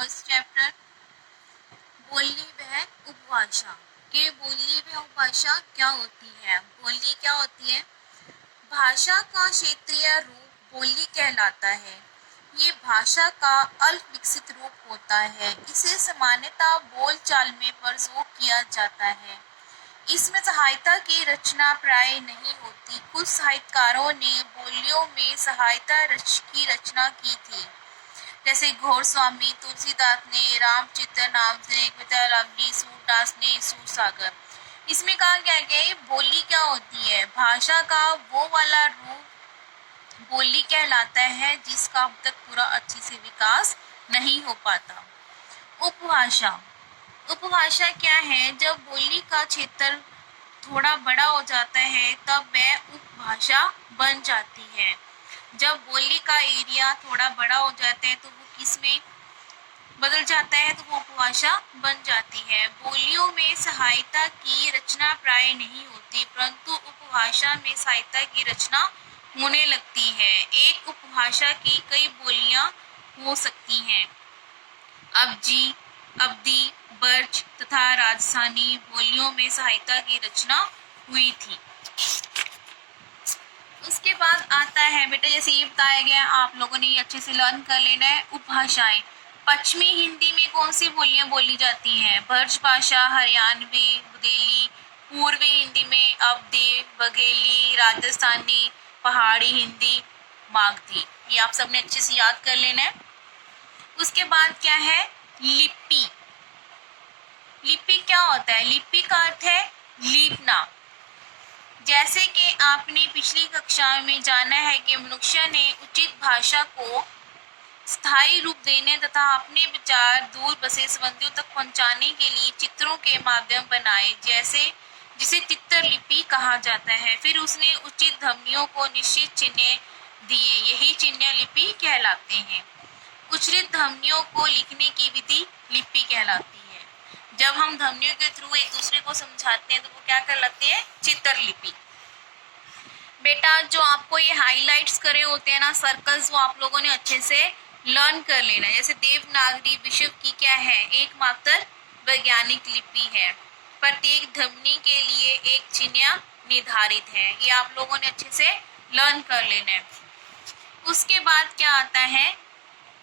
First chapter बोली व उपभाषा के बोली व उपभाषा क्या होती है। बोली क्या होती है? भाषा का क्षेत्रीय रूप बोली कहलाता है। ये भाषा का अल्प विकसित रूप होता है। इसे सामान्यतः बोलचाल में प्रयोग किया जाता है। इसमें सहायता की रचना प्राय नहीं होती। कुछ साहित्यकारों ने बोलियों में सहायता की रचना की थी, जैसे घोड़स्वामी, तुलसीदास ने रामचित्र नाम से विद्यालवली, सूरदास ने सूरसागर। इसमें कहा गया है बोली क्या होती है? भाषा का वो वाला रूप बोली कहलाता है जिसका अब तक पूरा अच्छे से विकास नहीं हो पाता। उपभाषा, उपभाषा क्या है? जब बोली का क्षेत्र थोड़ा बड़ा हो जाता है तब वह उपभाषा बन जाती है। जब बोली का एरिया थोड़ा बड़ा हो जाता है तो वो किस में बदल जाता है? तो वो उपभाषा बन जाती है। बोलियों में सहायता की रचना प्राय नहीं होती, परंतु उपभाषा में सहायता की रचना होने लगती है। एक उपभाषा की कई बोलियां हो सकती हैं। अवधी, अवधी, बर्ज तथा राजस्थानी बोलियों में सहायता की रचना हुई थी। उसके बाद आता है बेटा, जैसे ये बताया गया आप लोगों ने अच्छे से लर्न कर लेना है। उपभाषाएं, पश्चिमी हिंदी में कौन सी बोलियां बोली जाती हैं? ब्रज भाषा, हरियाणवी, बुंदेली। पूर्वी हिंदी में अवधी, बघेली, राजस्थानी, पहाड़ी हिंदी, मागधी। ये आप सबने अच्छे से याद कर लेना है। उसके बाद क्या है? लिपि। लिपि क्या होता है? लिपि का अर्थ है लिपना। जैसे कि आपने पिछली कक्षा में जाना है कि मनुष्य ने उचित भाषा को स्थायी रूप देने तथा अपने विचार दूर बसे संबंधियों तक पहुंचाने के लिए चित्रों के माध्यम बनाए, जिसे चित्र लिपि कहा जाता है। फिर उसने उचित ध्वनियों को निश्चित चिन्ह दिए, यही चिन्ह लिपि कहलाते हैं। उचित ध्वनियों को लिखने की विधि लिपि कहलाती है। जब हम ध्वनियों के थ्रू एक दूसरे को समझाते हैं तो वो क्या कहलाते हैं? चित्रलिपि। बेटा जो आपको ये हाईलाइट्स करे होते हैं ना सर्कल्स, वो आप लोगों ने अच्छे से लर्न कर लेना है। जैसे देवनागरी विश्व की क्या है? एकमात्र वैज्ञानिक लिपि है। प्रत्येक ध्वनि के लिए एक चिन्ह निर्धारित है। ये आप लोगों ने अच्छे से लर्न कर लेना है। उसके बाद क्या आता है?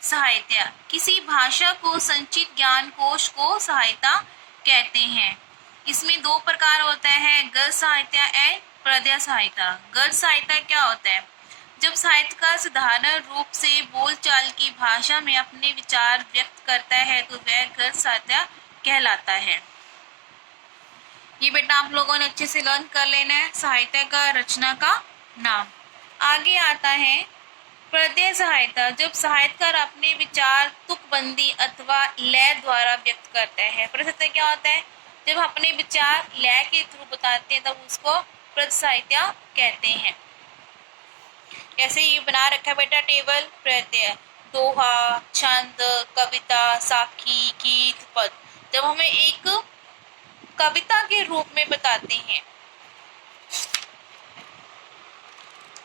सहायता। किसी भाषा को संचित ज्ञान कोश को सहायता कहते हैं। इसमें दो प्रकार होता है, गद्य सहायता एवं पद्य सहायता। गद्य सहायता क्या होता है? जब साहित्यकार साधारण रूप से बोलचाल की भाषा में अपने विचार व्यक्त करता है तो वह गद्य सहायता कहलाता है। ये बेटा आप लोगों ने अच्छे से लर्न कर लेना है, सहायता का रचना का नाम। आगे आता है पद्य सहायता। जब साहित्यकार अपने विचार तुकबंदी अथवा लय द्वारा व्यक्त करता है। पद्य क्या होता है? जब अपने विचार लय के थ्रू बताते हैं तब उसको पद्य सहायता कहते हैं। जैसे ये बना रखा है बेटा टेबल, पद्य, दोहा, छंद, कविता, साखी, गीत, पद। जब हमें एक कविता के रूप में बताते हैं,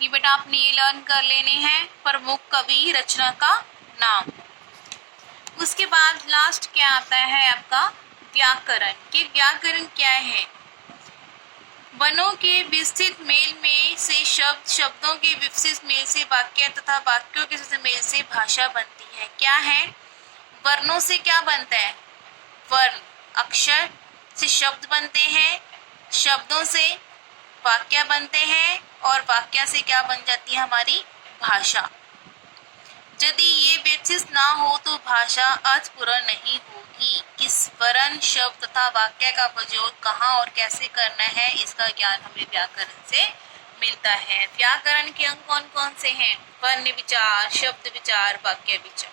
ये बेटा आपने ये लर्न कर लेने हैं, प्रमुख कवि, रचना का नाम। उसके बाद लास्ट क्या आता है आपका? व्याकरण। कि व्याकरण क्या है? वनों के विस्तृत मेल में से शब्द, शब्दों के विस्तृत मेल से वाक्य तथा वाक्यों के मेल से भाषा बनती है। क्या है? वर्णों से क्या बनता है? वर्ण, अक्षर से शब्द बनते हैं, शब्दों से वाक्य बनते हैं और वाक्य से क्या बन जाती है? हमारी भाषा। यदि ये विकसित ना हो तो भाषा अर्थपूर्ण नहीं होगी। किस वर्ण, शब्द तथा वाक्य का प्रयोग कहाँ और कैसे करना है, इसका ज्ञान हमें व्याकरण से मिलता है। व्याकरण के अंग कौन कौन से हैं? वर्ण विचार, शब्द विचार, वाक्य विचार।